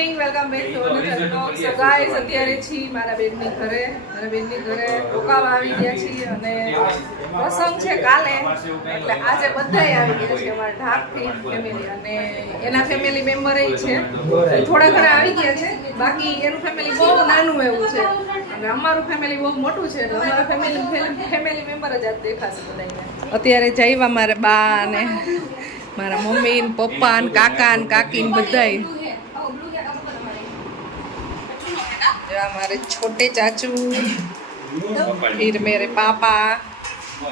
Morning, welcome back to another vlog. So guys, અત્યારે છીએ મારા બેનની ઘરે રોકાવા આવી ગયા છીએ અને પ્રસંગ છે કાલે, એટલે આજે બધાય આવી ગયા છે અમારા ઢાકથી ફેમિલી અને એના ફેમિલી મેમ્બર એ છે, થોડા ઘણા આવી ગયા છે. બાકી એનું ફેમિલી બહુ નાનું એવું છે અને અમારું ફેમિલી બહુ મોટું છે, એટલે અમારા ફેમિલી મેમ્બર જ આજ દેખાશે બધાને. અત્યારે જઈવા મારા બા ને મારા મમ્મી ને પપ્પા ને કાકા ને કાકી ને બધાય. हमारे छोटे चाचू, फिर मेरे पापा,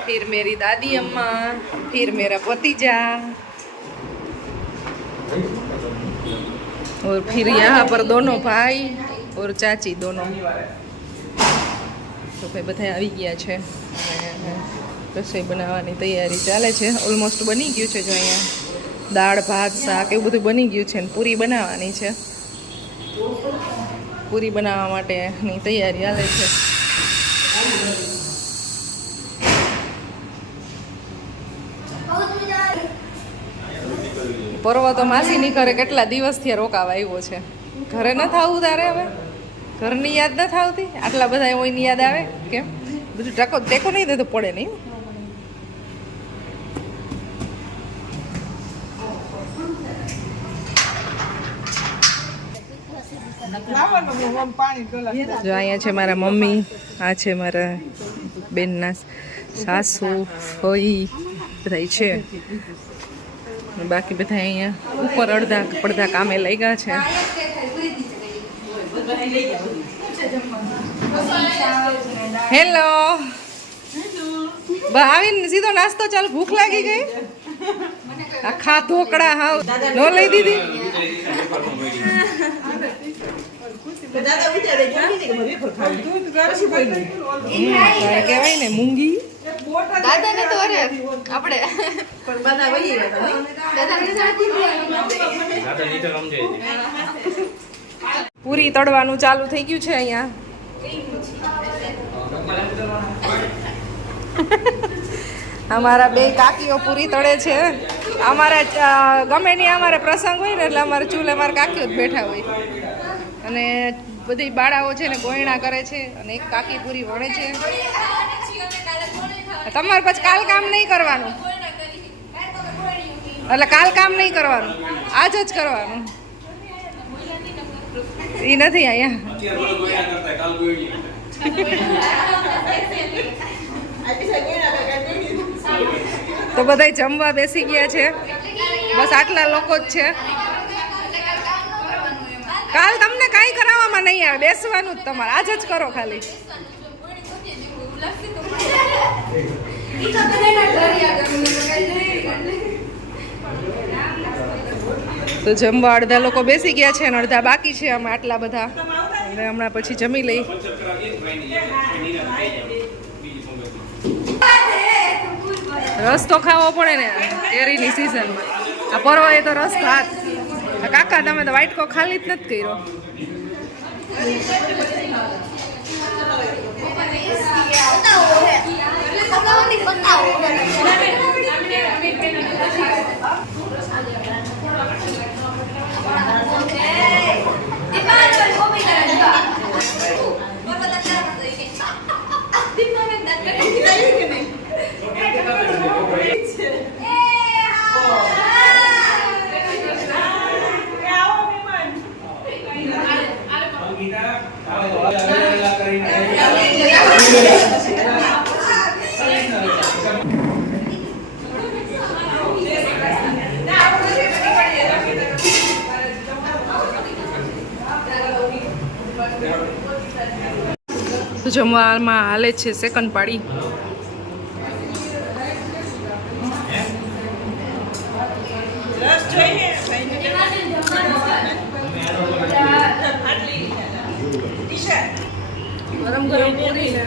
फिर मेरी दादी अम्मा, फिर मेरा भतीजा और फिर यहाँ पर दोनों भाई और चाची दोनों. તો ભાઈ બધા આવી ગયા છે. રસોઈ બનાવવાની તૈયારી ચાલે છે. ઓલમોસ્ટ બની ગયું છે. જો અહીંયા દાળ ભાત શાક એવું બધું બની ગયું છે ને પૂરી બનાવવાની છે. પૂરી બનાવવા માટેની તૈયારી ચાલે છે. પર્વ તો માસીની ઘરે કેટલા દિવસથી રોકાવા આવ્યો છે. ઘરે ન થવું તારે હવે ઘરની યાદ ન આવતી? આટલા બધા એની યાદ આવે કેમ? બધું ટેકો નહીં દેતો પડે નહીં. જો અહીંયા છે મારા મમ્મી, આ છે મારા બેનના સાસુ, ફઈ બધા છે. બાકી બધા અહીંયા ઉપર અડધા પડધા કામે લઈ ગયા છે. હેલો, આવીને સીધો નાસ્તો ચાલ. ભૂખ લાગી ગઈ? આખા ઢોકળા હાવ નો લઈ દીધી. કેવાય ને મૂંગી. પૂરી તળવાનું ચાલુ થઈ ગયું છે અહીંયા. અમારા બે કાકીઓ પૂરી તળે છે. અમારા ગમે નહીં અમારે પ્રસંગ હોય ને એટલે અમારે ચૂલે અમારા કાકીઓ જ બેઠા હોય અને બધી બાળાઓ છે ને ગોયણા કરે છે અને એક કાકી પૂરી વણે છે. તમારે પછી કાલ કામ નહીં કરવાનું, એટલે કાલ કામ નહીં કરવાનું, આજ જ કરવાનું. એ નથી અહીંયા. તો બધા જમવા બેસી ગયા છે. બસ આટલા લોકો જ છે. કાલ તમને કાંઈ કરાવવામાં નહીં આવે, બેસવાનું જ તમારે. આજ જ કરો ખાલી. તો જમવા અડધા લોકો બેસી ગયા છે અને અડધા બાકી છે. અમે આટલા બધા એટલે હમણાં પછી જમી લઈ. રસ તો ખાવો પડે ને કેરીની સિઝનમાં. આ પરવાએ તો રસ ભાત. કાકા તમે તો વાઇટકો ખાલી જ નથી કર્યો. જમવામાં હાલે છે સેકન્ડ પાડી. ગરમ ગરમ પૂરી છે.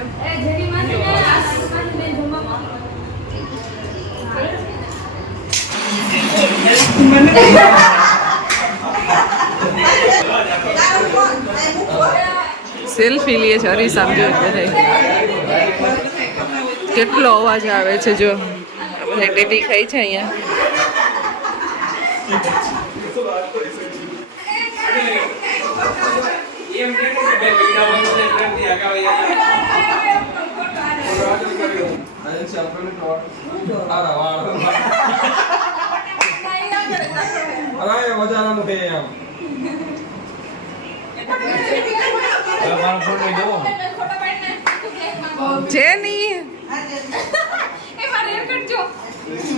સેલ્ફી લે છે હરીસામ. જો બધા કેટલો અવાજ આવે છે. જો બધા ટેટી ખાઈ છે અહીંયા. જેની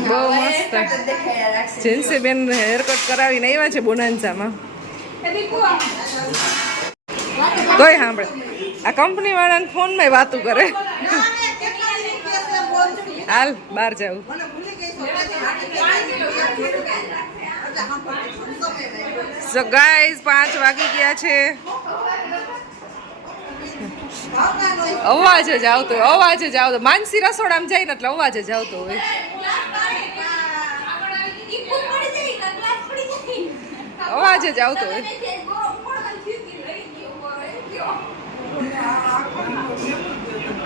બહુ મસ્ત જેન્સી બેન હેરકટ કરાવીને આવ્યા છે બોનાન્સામાં. તોય સાંભળે આ કંપની વાળાને ફોનમાં વાતું કરે. હાલ બહાર જાઉં. સો ગાઈઝ 5 વાગી ગયા છે. અવાજ જ આવતો હોય, અવાજ જ આવતો. માનસી રસોડામાં જાય ને એટલે અવાજ જ આવતો હોય. અવાજ જ આવતો હોય.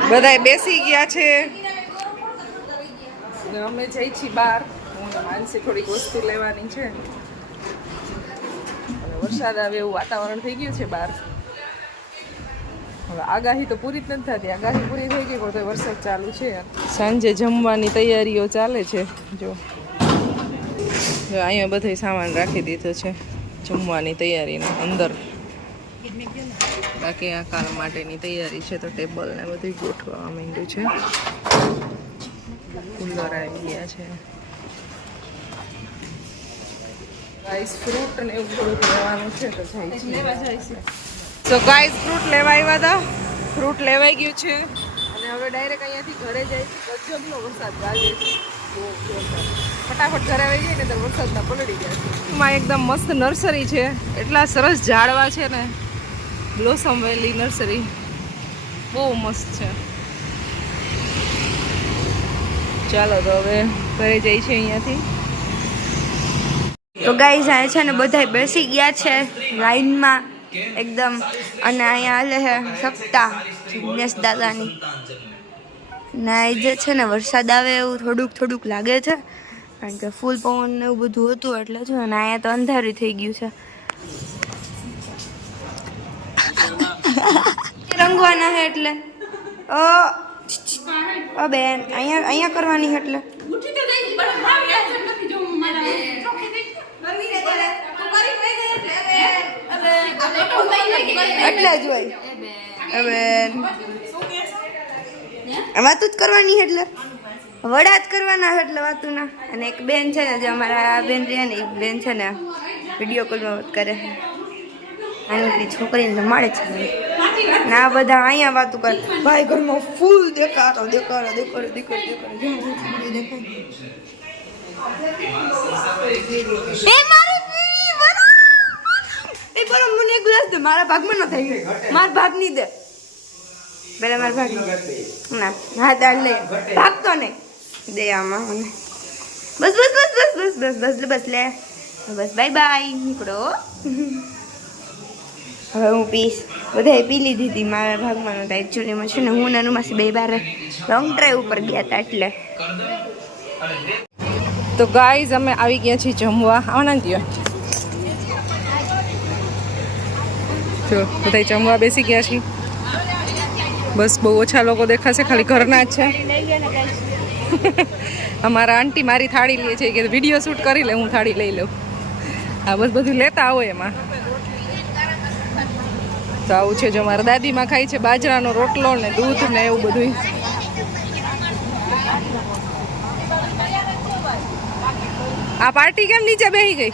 બધાય બેસી ગયા છે. અમે જઈ છીએ બહાર. હું માનસી થોડીક વસ્તુ લેવાની છે. વરસાદ આવે એવું વાતાવરણ થઈ ગયું છે બહાર. હવે આગાહી તો પૂરી જ નથી થતી. આગાહી પૂરી થઈ ગઈ પણ તો વરસાદ ચાલુ છે. સાંજે જમવાની તૈયારીઓ ચાલે છે. જો અહીંયા બધો સામાન રાખી દીધો છે જમવાની તૈયારીને અંદર. બાકી આ કાલ માટેની તૈયારી છે તો ટેબલ ને બધું ગોઠવવા માંડ્યું છે. કુલર આવી ગયા છે. ગાઈસ ફ્રૂટ ને એવું થોડુંક લેવાનું છે તો જાય છે. સો ગાઈસ ફ્રૂટ લેવા આવ્યા હતા. ફ્રૂટ લેવાઈ ગયું છે અને હવે ડાયરેક્ટ અહીંયાથી ઘરે જાય છે. ગજબનો વરસાદ ગાજે છે. ફટાફટ ઘરે આવી ગઈ ને તો વરસાદના પલળી ગયા છે. એમાં એકદમ મસ્ત નર્સરી છે. એટલા સરસ ઝાડવા છે ને. બ્લોસમ વેલી નર્સરી બહુ મસ્ત છે. ચાલો તો હવે ઘરે જઈ છે અહીંયાથી. તો ગાઈઝ આ છે ને બધા બેસી ગયા છે લાઈનમાં એકદમ. અને અહીંયા હાલે છે સપ્તાહ જિગ્નેશ દાદાની. ના એ જે છે ને વરસાદ આવે એવું થોડુંક લાગે છે કારણ કે ફૂલ પવન ને એવું બધું હતું એટલે છે ને અહીંયા તો અંધારું થઈ ગયું છે. રંગવાના છે એટલે બેન અહીંયા કરવાની છે એટલે એટલે જ હોય. હવે વાતું જ કરવાની એટલે વડા જ કરવાના એટલે વાતું ના. અને એક બેન છે ને જે અમારા બેન રહે ને એ બેન છે ને વિડીયો કોલમાં વાત કરે છે. આની છોકરીને મળે છે ને આ બધા અહીંયા વાતું કરે. ભાઈ ઘરમાં ફૂલ દેખાડો મને એક ગ્લાસ દે. મારા ભાગમાં ન થાય. મારા ભાગ નહીં દે. પેલા મારા ભાગ ના હા તાર લે ભાગતો નહીં દે આમાં મને. બસ લે બસ બાય બાય નીકળો. હવે હું પીશ. બધાએ પી લીધી હતી. મારા ભાગમાં નહોતા એકચ્યુઅલીમાં છે ને હું નાનું માસી બે બાર લોંગ ડ્રાઈવ ઉપર ગયા હતા એટલે. તો ગાઈઝ અમે આવી ગયા છીએ જમવા. આનંદ ગયો જો બધા જમવા બેસી ગયા છીએ. બસ બહુ ઓછા લોકો દેખાશે. ખાલી ઘરના જ છે. અમારા આંટી મારી થાળી લે છે કે વિડીયો શૂટ કરી લે હું થાળી લઈ લઉં. આ બસ બધું લેતા હોય એમાં. તો આવું છે જો મારા દાદીમાં ખાય છે બાજરાનો રોટલો ને દૂધ ને એવું બધું. આ પાર્ટી કેમ નીચે બેસી ગઈ?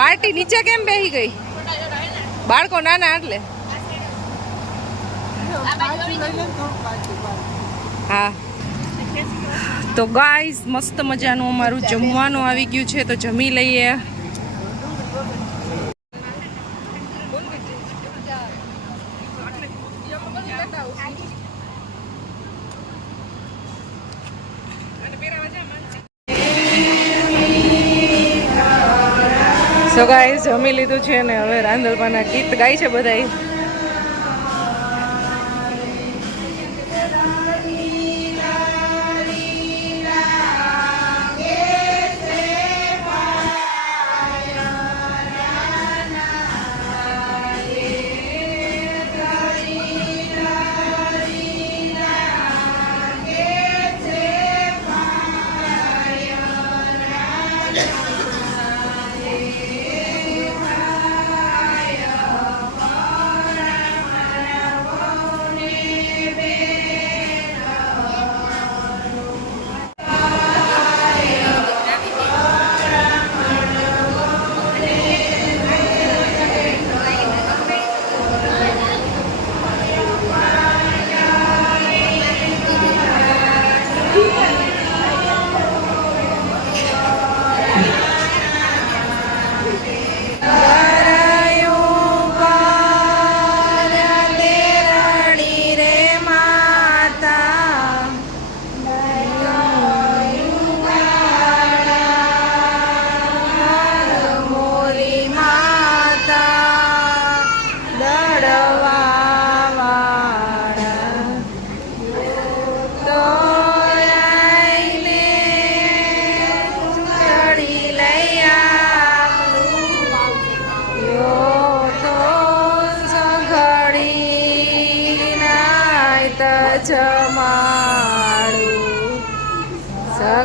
પાર્ટી નીચે કેમ બેસી ગઈ? બાળકો નાના એટલે હા. તો ગાઈઝ મસ્ત મજાનું અમારું જમવાનું આવી ગયું છે તો જમી લઈએ. સો ગાઈઝ જમી લીધું છે ને હવે રાંધલપાના ગીત ગાય છે બધાય.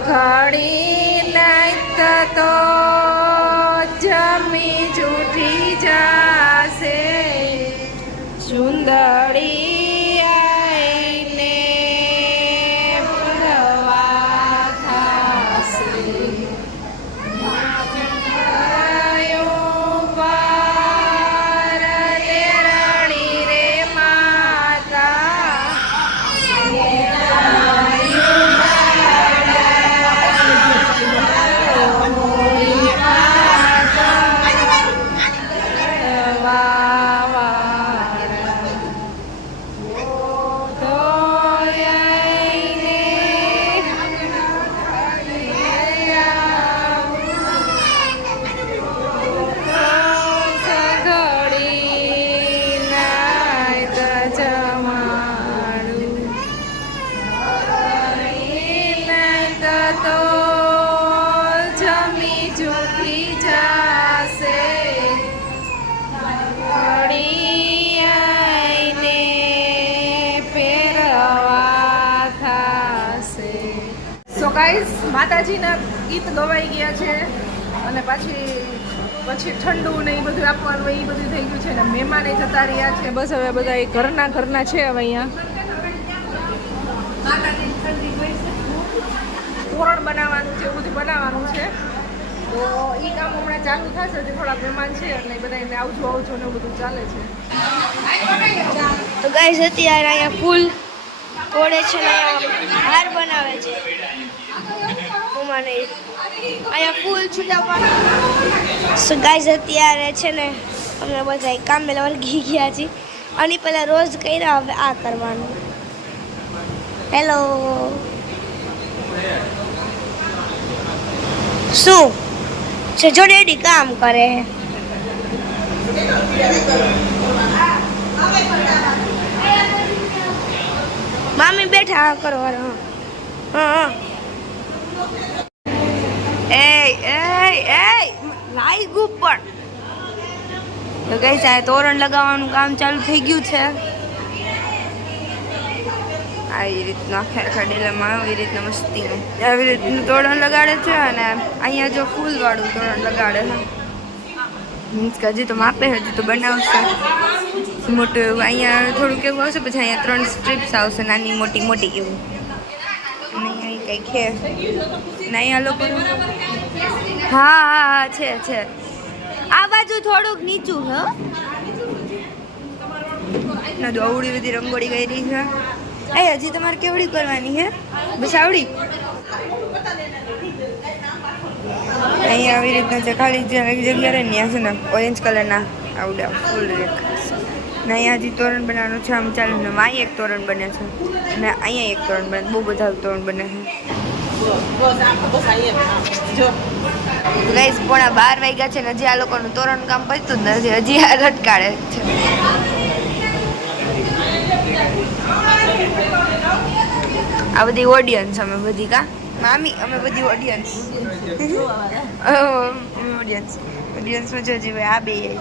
ઘડી નાઈત તો જમી જૂઠી જાશે સુંદરી આઈને પરવા થાશે ગાઈસ માતાજીના ગીત ગવાઈ ગયા છે અને પછી ઠંડુ ને એ બધું આપવાનું હોય એ બધું થઈ ગયું છે ને મહેમાને જતા રહ્યા છે બસ હવે બધા એ ઘરના છે હવે અહીંયા તોરણ બનાવવાનું છે એવું બધું બનાવવાનું છે તો એ કામ હમણાં ચાલુ થશે જે થોડા મહેમાન છે એટલે બધા એને આવજો ને એવું બધું ચાલે છે તો ગાઈસ અત્યારે અહીંયા ફૂલ તોડે છે ને અહીંયા હાર બનાવે છે અહીંયા ફૂલ છૂટા પાડે સો ગાઈસ અત્યારે છે ને અમે બધા કામે વળગી ગયા છીએ અને પહેલાં રોજ કર્યા હવે આ કરવાનું હેલો શું છે જો ડેડી કામ કરે મામી બેઠા કરવાનો હા એ લાઈક ઉપર તો ગઈ સાહેબ તોરણ લગાવવાનું કામ ચાલુ થઈ ગયું છે આવી રીતના ખડેલામાં આવી રીતના મસ્તીનું આવી રીતનું તોરણ લગાડે છે અને અહીંયા જો ફૂલવાળું તોરણ લગાડે છે મીન્સ કે હજી તો માપે હજી તો બનાવશે મોટું એવું અહીંયા થોડુંક એવું આવશે પછી અહીંયા 3 સ્ટ્રીપ્સ આવશે નાની મોટી એવું અને અહીંયા કંઈક છે ને અહીંયા લોકો હા છે આ બાજુ થોડુંક નીચું છે ના જો આવડી બધી રંગોળી કરી છે એ હજી તમારે કેવડી કરવાની છે બસ આવડી અહીંયા આવી રીતના છે ખાલી જગ્યા રહે ત્યાં છે ને ઓરેન્જ કલરના આવડા ફૂલ દેખાશે ને અહીંયા હજી તોરણ બનાવવાનું છે આમ ચાલે ને અહીં એક તોરણ બને છે ને અહીંયા એક તોરણ બને બહુ બધા તોરણ બને છે ગાઈસ 12:30 વાગ્યા છે ને હજી આ લોકોનું તોરણ કામ પત્યું જ નથી હજી આ લટકાડે છે આ બધી ઓડિયન્સ અમે બધી કા મામી અમે બધી ઓડિયન્સ ઓડિયન્સમાં જો હજી આ બે છે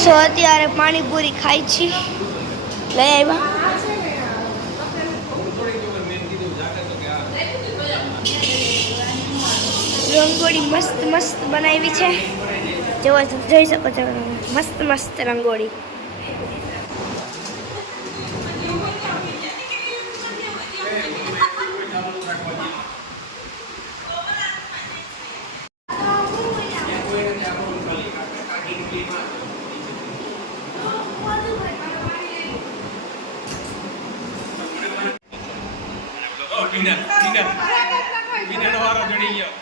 સો અત્યારે પાણીપુરી ખાઈ છી લઈ આવ્યા રંગોળી મસ્ત બનાવી છે જોઈ શકો છો મસ્ત rangoli Pindah. Pindah no harus dunia.